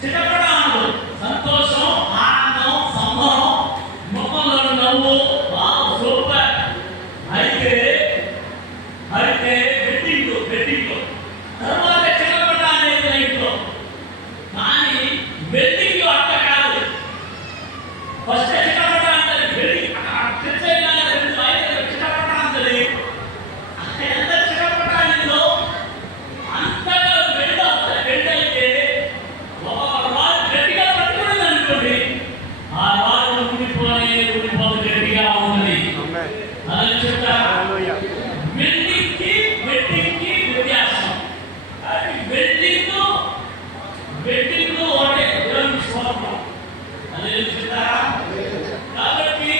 చిటపటాలు సంతోషం, ఆనందం, సంబరం, ముఖంలో నవ్వు, వావ్ సూపర్. అయితే అయితే వెడ్డింగ్ తర్వాత చిటపట అనేది లైఫ్లో. కానీ వెడ్డింగ్ అట్ట కాదు. ఫస్ట్ చిటపట అంటే వెడ్డింగ్ చిట్టైనా రెండు అయితే చిటపట అంటే ఎంత చిటపట అనేదో అంతగా వెంటైతే ఒక రాజు గట్టిగా పట్టుకున్నది అనుకోండి, ఆ రాజు ఉండిపోదు గట్టిగా ఉన్నది. అలా చెప్తారా? వెడ్డింగ్కి వ్యత్యాసం. వెడ్డింగ్ ఒకటే దేవుని స్వరూపం. అదే చెప్తారా? కాబట్టి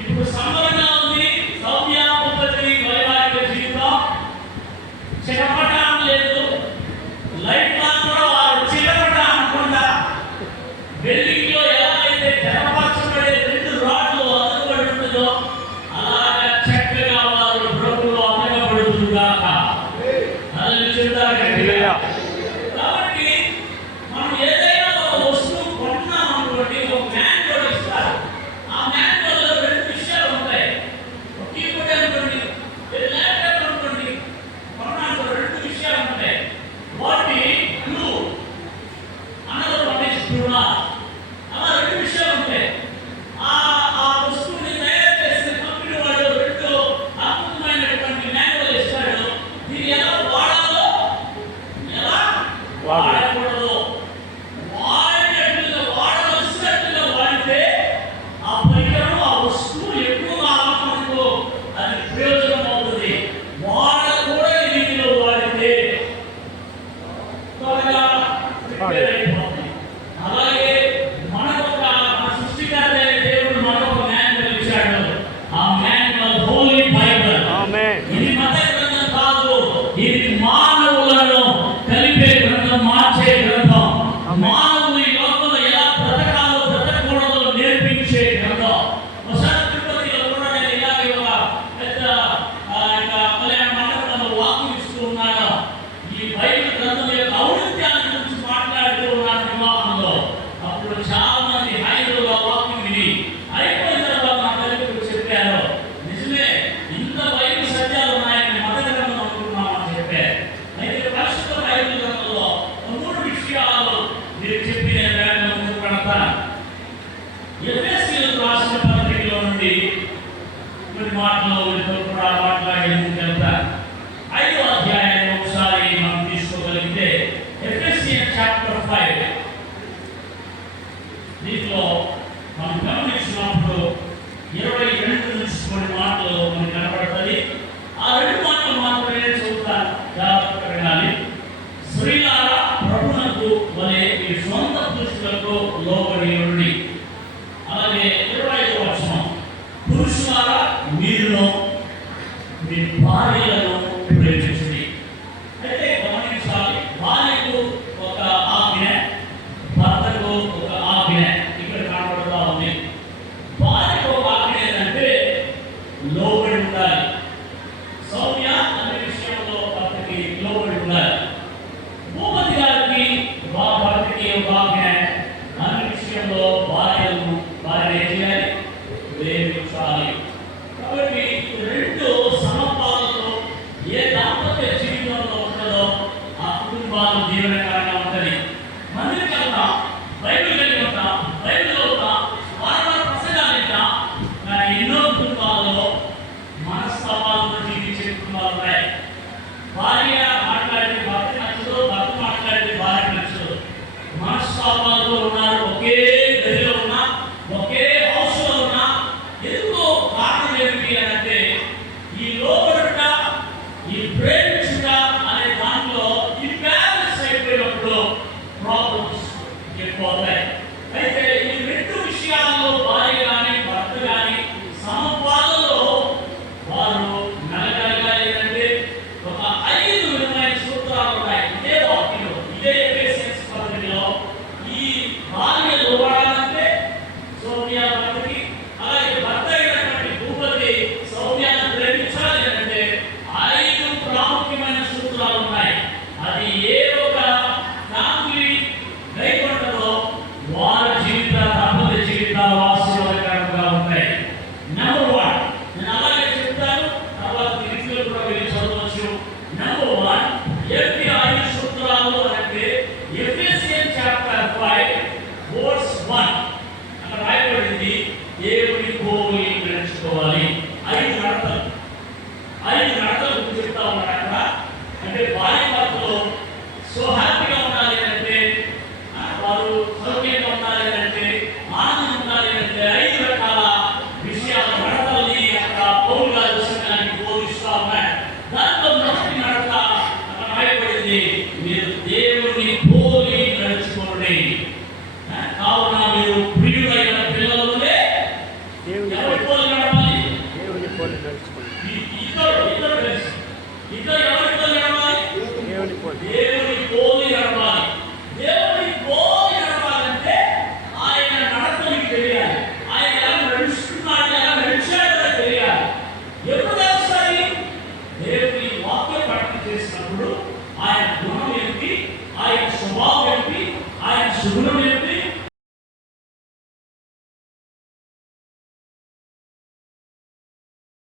ఇప్పుడు సంబరంగా ఉంది. సౌమ్య ఉపతి వైవాహిక జీవితం చిటపటం లేదు. లైఫ్ లాంగ్ కూడా వారు చిటపట అనకుండా వెల్డింగ్ లో ఎలా అయితే జనపరచబడే రెండు రాడ్లు అతకబడి ఉంటుందో అలాగా చక్కగా వారు ప్రభువులో అతకబడుతుందాక. అది చెప్తారు గట్టిగా. కాబట్టి మనం ఏదైనా ఒక వస్తువు కొన్నాం అనుకోండి, ఒక మ్యాన్యువల్ ఇస్తారు. ఆ మ్యాన్యువల్లో రెండు విషయాలు ఉంటాయి. ఒక కీబోర్డ్ అనుకోండి, ల్యాప్టాప్ అనుకోండి, కొన్నాను రెండు విషయాలు ఉంటాయి. వాటి blue another one is blue not. అలా రెండు విషయాలు ఉంటాయి. ఆ వస్తువుని తయారు చేసిన కంపెనీ వాడు రెండు అద్భుతమైనటువంటి మ్యాన్యువల్ ఇస్తాడు. దీన్ని ఎలా వాడాలో, ఎలా వాడకూడదు, వాడవలసినట్టుగా వాడితే ఆ పరికరం, ఆ వస్తువు ఎక్కువగా మనకు అది ప్రయోజనం అవుతుంది. వాడకూడని రీతిలో వాడితే త్వరగా రిపేర్ అయిపోతుంది. అలాగే మన సృష్టికర్త దేవుడు మనకు మాన్యువల్ ఇచ్చాడు. ఆ మాన్యువల్ హోలీ బైబిల్. ఇది మత గ్రంథం కాదు, ఇది మానవులను కలిపే గ్రంథం, మార్చే గ్రంథం. మానవులు ఈ లోకంలో ఎలా బ్రతకాలో బ్రతకూడదో నేర్పించే గ్రంథం. ఒకసారి తిరుపతిలో కూడా నేను ఇలాగే ఒక పెద్ద కళ్యాణ మండపంలో వాక్యం ఇస్తూ ఉన్నాను. ఈ బైబిల్ గ్రంథం యొక్క ఔన్నత్యాన్ని గురించి మాట్లాడుతూ ఉన్నాను వివాహంలో. అప్పుడు చాలా మంది హైదరాబాద్ వాక్యం విని అయిపోయిన తర్వాత నా తల్లికి చెప్పారు, నిజమే ఇంత బైబిల్ సత్యాలు ఉన్నాయని మత గ్రంథం అనుకున్నామని చెప్పారు. అయితే పరిశుద్ధ బైబిల్ గ్రంథంలో మూడు విషయాలు మీరు చెప్పి నేను ముందుకు పెడతాను. ఎఫెసీయులకు రాసిన పత్రికలో నుండి కొన్ని మాటలు కూడా మాట్లాడి ముందుకు వెళ్తాను. 5వ అధ్యాయాన్ని ఒకసారి మనం తీసుకోగలిగితే ఎఫెసియన్స్ చాప్టర్ 5 దీంట్లో మనం గమనించినప్పుడు 22 నుంచి కొన్ని మాటలు మనకు కనబడుతుంది. ఆ రెండు మాటలు మాత్రమే చదువుతాను, జాగ్రత్తగా వినాలి. స్త్రీలారా ప్రభువునకు వలె మీ సొంత పురుషులకు లోబడి ఉండి. అలాగే 25వ వచనం, పురుషులారా మీరును మీ భార్యలను ప్రేమించండి. అయితే గమనించాలి, భార్యకు ఒక ఆజ్ఞ, భర్తకు ఒక ఆజ్ఞ ఇక్కడ కనబడుతూ ఉంది. భార్యకు ఒక ఆజ్ఞ ఏంటంటే లోబడి ఉండాలి. సౌమ్య అనే విషయంలో భర్తకి లోబడి ఉండాలి. భూపతి గారికి భర్తకి ఒక ఆజ్ఞ, అనే విషయంలో భార్య ఏం చేయాలి? ప్రేమించాలి. కాబట్టి రెండు సమపాలలో ఏ దాంపత్య జీవితంలో ఉంటుందో ఆ కుటుంబాలు దీవెనకరంగా ఉంటుంది. మందికి వెళ్తాం, బైబిల్ కలిగి ఉంటాం, బైబిల్ చదువుతాం, వారం ప్రసంగాలు వింటాం. కానీ ఎన్నో కుటుంబాల్లో మనస్తాపాలతో జీవించే కుటుంబాలు ఉన్నాయి. భార్య మాట్లాడితే భర్త నచ్చదు, భర్త మాట్లాడితే భార్య నచ్చదు. మనస్తాపాలతో ఉన్నారు. ఒకే గదిలో ఉన్నా, ఒకే హౌస్ లో ఉన్నా. ఎందుకు కారణం ఏమిటి అంటే ఈ లోబడుట, ఈ ప్రేమించుట అనే దాంట్లో ఇంబ్యాలెన్స్ అయిపోయినప్పుడు ప్రాబ్లమ్స్ ఎక్కువ అవుతాయి. అయితే ఈ రెండు విషయాల్లో భార్య కానీ భర్త కానీ సమపాలలో వారు నలగలగాలి అంటే ఒక 5 విధమైన సూత్రాలు ఉన్నాయి. ఇదే వాక్యంలో, ఇదే ఎఫెసియన్స్ పత్రికలో ఈ భార్య లోబడాలంటే సౌమ్య భర్తకి, అలాగే భర్త అయినటువంటి భూపతి సౌమ్యాన్ని ప్రేమించాలి అంటే 5 ప్రాముఖ్యమైన సూత్రాలు ఉన్నాయి. అది ఏ ఒక ఫ్యామిలీ గైడ్ ఏమిటంటే మీరు దేవుని పోలి నడుచుకోండి. కావున మీరు ప్రియులైన పిల్లలునే ఎవరి పోలి నడవాలి? దేవుని పోలి నడుచుకోండి. ఇద్దరు కలిసి ఇద్దరు